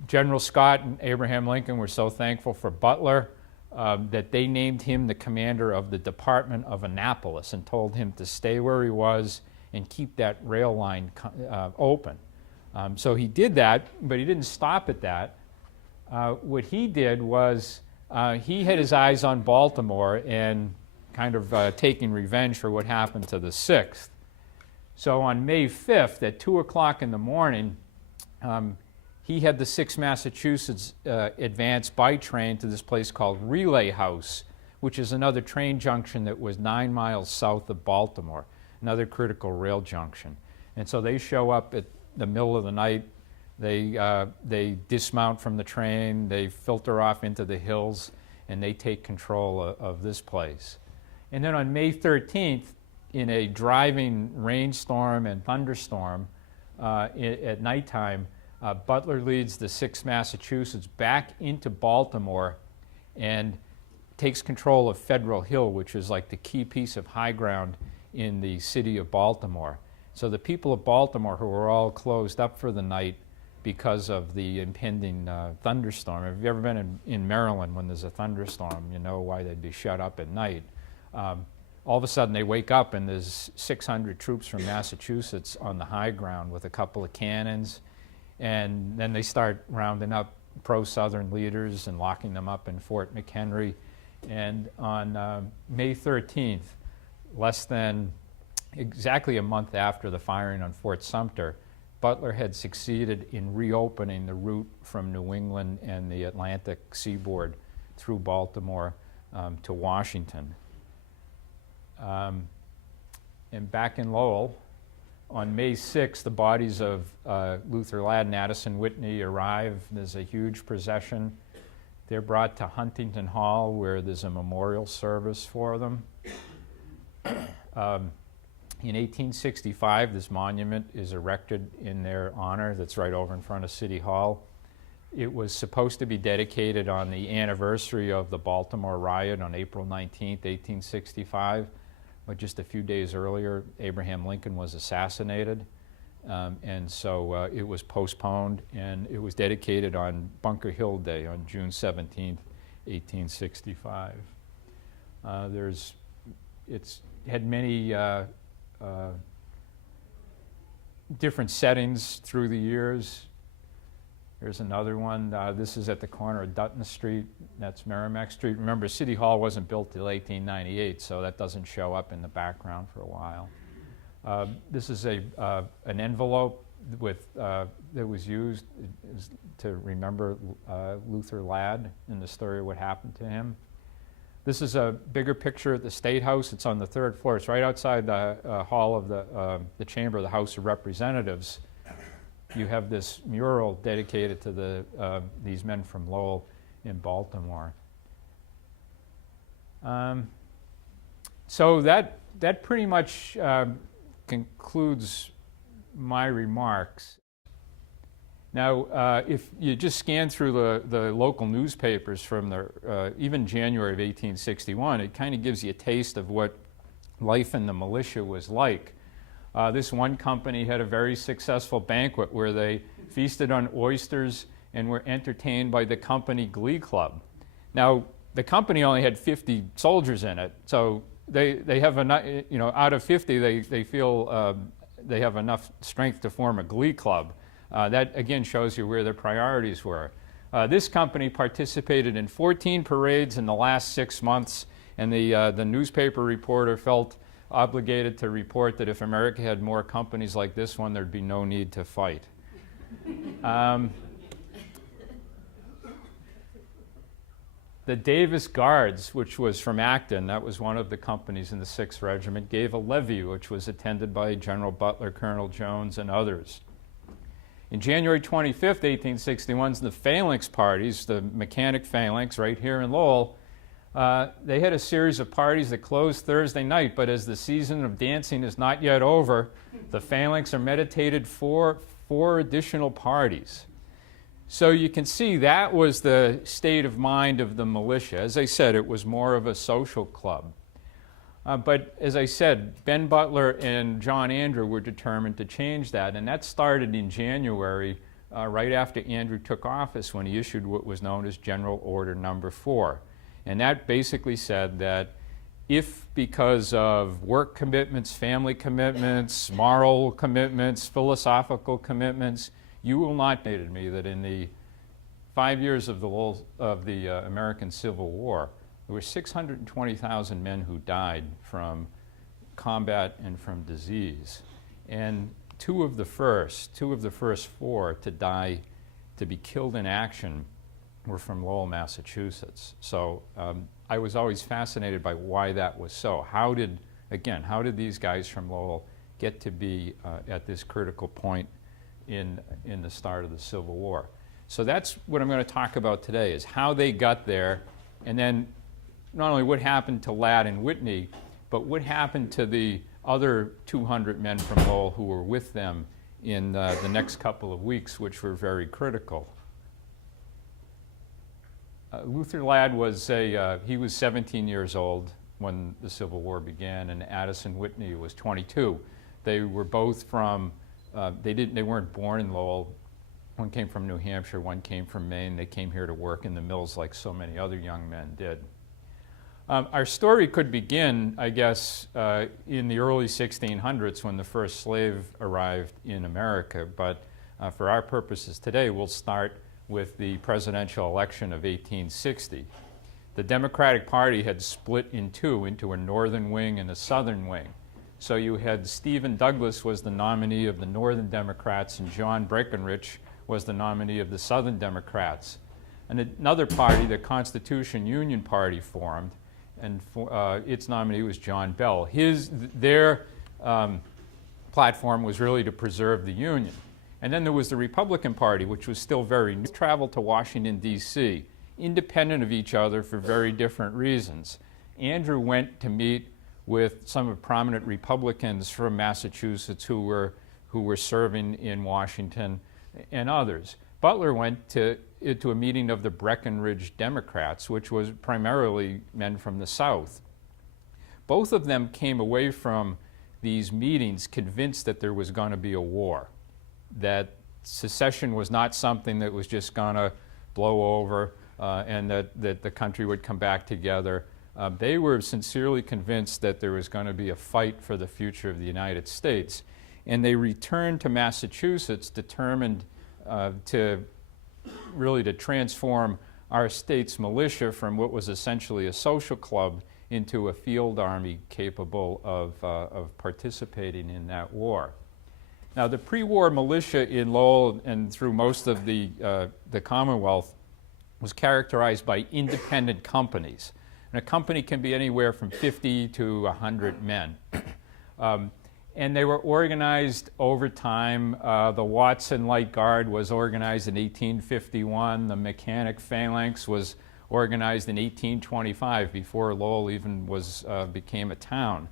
General Scott and Abraham Lincoln were so thankful for Butler that they named him the commander of the Department of Annapolis and told him to stay where he was and keep that rail line open. So he did that, but he didn't stop at that. What he did was he had his eyes on Baltimore and kind of taking revenge for what happened to the 6th. So on May 5th at 2 o'clock in the morning, he had the 6th Massachusetts advance by train to this place called Relay House, which is another train junction that was 9 miles south of Baltimore, another critical rail junction. And so they show up at the middle of the night. They dismount from the train, they filter off into the hills, and they take control of this place. And then on May 13th, in a driving rainstorm and thunderstorm at nighttime, Butler leads the 6th Massachusetts back into Baltimore and takes control of Federal Hill, which is like the key piece of high ground in the city of Baltimore. So the people of Baltimore, who were all closed up for the night because of the impending thunderstorm. If you've ever been in Maryland when there's a thunderstorm, you know why they'd be shut up at night. All of a sudden they wake up and there's 600 troops from Massachusetts on the high ground with a couple of cannons, and then they start rounding up pro-Southern leaders and locking them up in Fort McHenry. And on May 13th, less than exactly a month after the firing on Fort Sumter, Butler had succeeded in reopening the route from New England and the Atlantic seaboard through Baltimore to Washington. And back in Lowell, on May 6th, the bodies of Luther Ladd and Addison Whitney arrive. There's a huge procession. They're brought to Huntington Hall, where there's a memorial service for them. In 1865, this monument is erected in their honor that's right over in front of City Hall. It was supposed to be dedicated on the anniversary of the Baltimore riot on April 19th, 1865, but just a few days earlier, Abraham Lincoln was assassinated, and so it was postponed, and it was dedicated on Bunker Hill Day on June 17th, 1865. It's had many different settings through the years. Here's another one. This is at the corner of Dutton Street. That's Merrimack Street. Remember, City Hall wasn't built till 1898, so that doesn't show up in the background for a while. This is an envelope with that was used to remember Luther Ladd in the story of what happened to him. This is a bigger picture at the State House. It's on the 3rd floor. It's right outside the hall of the chamber of the House of Representatives. You have this mural dedicated to these men from Lowell in Baltimore. So that pretty much concludes my remarks. Now, if you just scan through the local newspapers from even January of 1861, it kind of gives you a taste of what life in the militia was like. This one company had a very successful banquet where they feasted on oysters and were entertained by the company glee club. Now, the company only had 50 soldiers in it, so they have enough, out of 50, they feel they have enough strength to form a glee club. That again shows you where their priorities were. This company participated in 14 parades in the last 6 months, and the newspaper reporter felt obligated to report that if America had more companies like this one, there'd be no need to fight. The Davis Guards, which was from Acton, that was one of the companies in the 6th Regiment, gave a levee which was attended by General Butler, Colonel Jones, and others. In January 25th, 1861, the phalanx parties, the mechanic phalanx right here in Lowell, they had a series of parties that closed Thursday night, but as the season of dancing is not yet over, the phalanx are meditated for 4 additional parties. So you can see that was the state of mind of the militia. As I said, it was more of a social club. But as I said, Ben Butler and John Andrew were determined to change that, and that started in January, right after Andrew took office, when he issued what was known as General Order Number 4. And that basically said that if, because of work commitments, family commitments, moral commitments, philosophical commitments, you will not say to me that in the 5 years of the American Civil War, there were 620,000 men who died from combat and from disease. And two of the first 4 to die, to be killed in action, were from Lowell, Massachusetts. So I was always fascinated by why that was so. How did these guys from Lowell get to be at this critical point in the start of the Civil War? So that's what I'm going to talk about today, is how they got there, and then not only what happened to Ladd and Whitney, but what happened to the other 200 men from Lowell who were with them in the next couple of weeks, which were very critical. Luther Ladd was he was 17 years old when the Civil War began, and Addison Whitney was 22. They were both from, they weren't born in Lowell. One came from New Hampshire, one came from Maine. They came here to work in the mills like so many other young men did. Our story could begin, I guess, in the early 1600s when the first slave arrived in America, but for our purposes today, we'll start with the presidential election of 1860. The Democratic Party had split in two, into a northern wing and a southern wing. So you had Stephen Douglas was the nominee of the Northern Democrats, and John Breckinridge was the nominee of the Southern Democrats. And another party, the Constitution Union Party, formed, and its nominee was John Bell. Their platform was really to preserve the Union. And then there was the Republican Party, which was still very new. Traveled to Washington, D.C., independent of each other for very different reasons. Andrew went to meet with some of prominent Republicans from Massachusetts who were serving in Washington, and others. Butler went to a meeting of the Breckinridge Democrats, which was primarily men from the South. Both of them came away from these meetings convinced that there was going to be a war, that secession was not something that was just going to blow over and that the country would come back together. They were sincerely convinced that there was going to be a fight for the future of the United States. And they returned to Massachusetts determined to transform our state's militia from what was essentially a social club into a field army capable of participating in that war. Now, the pre-war militia in Lowell and through most of the Commonwealth was characterized by independent companies. And a company can be anywhere from 50 to 100 men. And they were organized over time. The Watson Light Guard was organized in 1851. The Mechanic Phalanx was organized in 1825, before Lowell even became a town.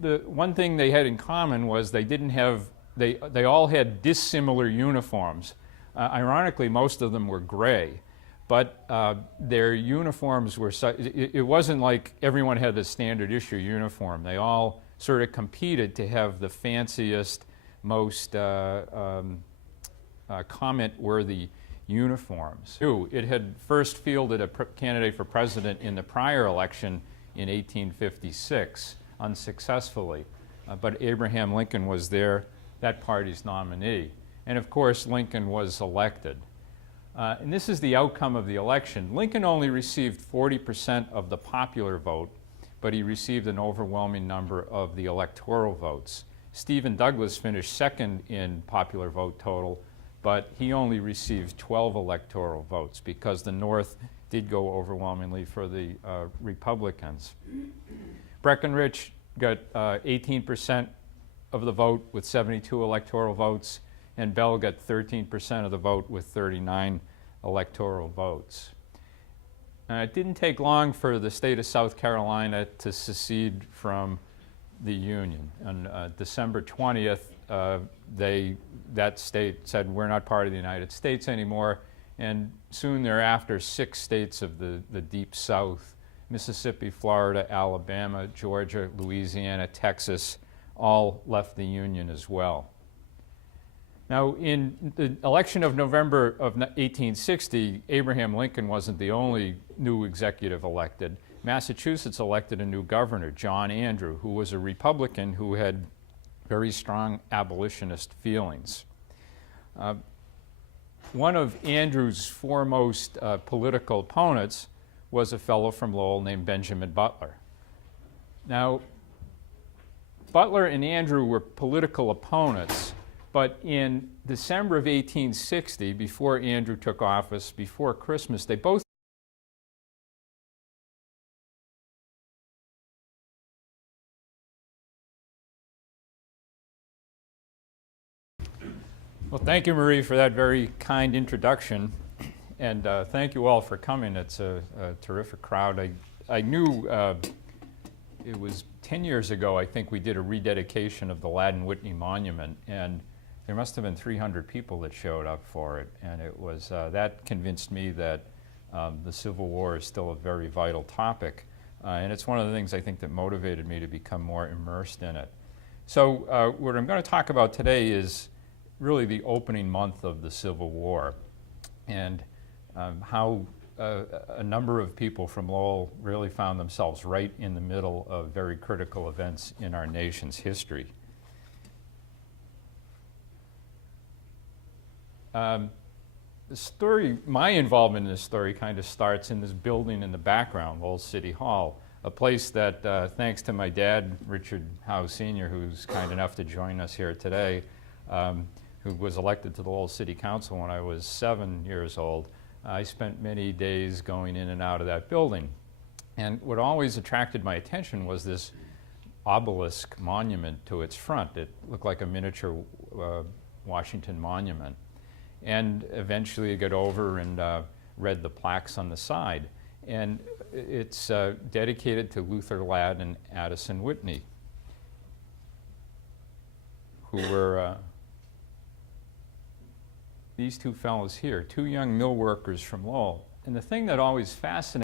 The one thing they had in common was they all had dissimilar uniforms. Ironically, most of them were gray, but their uniforms were it wasn't like everyone had the standard issue uniform. They all sort of competed to have the fanciest, most comment-worthy uniforms. It had first fielded a candidate for president in the prior election in 1856, unsuccessfully, but Abraham Lincoln was that party's nominee. And of course, Lincoln was elected. And this is the outcome of the election. Lincoln only received 40% of the popular vote, but he received an overwhelming number of the electoral votes. Stephen Douglas finished second in popular vote total, but he only received 12 electoral votes because the North did go overwhelmingly for the Republicans. Breckinridge got 18% of the vote with 72 electoral votes, and Bell got 13% of the vote with 39 electoral votes. It didn't take long for the state of South Carolina to secede from the Union. On December 20th, that state said, we're not part of the United States anymore, and soon thereafter, 6 states of the Deep South, Mississippi, Florida, Alabama, Georgia, Louisiana, Texas, all left the Union as well. Now, in the election of November of 1860, Abraham Lincoln wasn't the only new executive elected. Massachusetts elected a new governor, John Andrew, who was a Republican who had very strong abolitionist feelings. One of Andrew's foremost political opponents was a fellow from Lowell named Benjamin Butler. Now, Butler and Andrew were political opponents, but in December of 1860, before Andrew took office, before Christmas, they both Well, thank you, Marie, for that very kind introduction, and thank you all for coming. It's a terrific crowd. I knew it was 10 years ago, I think, we did a rededication of the Ladd & Whitney Monument, and there must have been 300 people that showed up for it, and it was that convinced me that the Civil War is still a very vital topic, and it's one of the things I think that motivated me to become more immersed in it. So what I'm going to talk about today is really the opening month of the Civil War, and how a number of people from Lowell really found themselves right in the middle of very critical events in our nation's history. The story, my involvement in this story kind of starts in this building in the background, Lowell City Hall, a place that, thanks to my dad, Richard Howe Sr., who's kind enough to join us here today, who was elected to the Lowell City Council when I was 7 years old, I spent many days going in and out of that building. And what always attracted my attention was this obelisk monument to its front. It looked like a miniature Washington monument. And eventually I got over and read the plaques on the side. And it's dedicated to Luther Ladd and Addison Whitney, who were these two fellows here, two young mill workers from Lowell. And the thing that always fascinated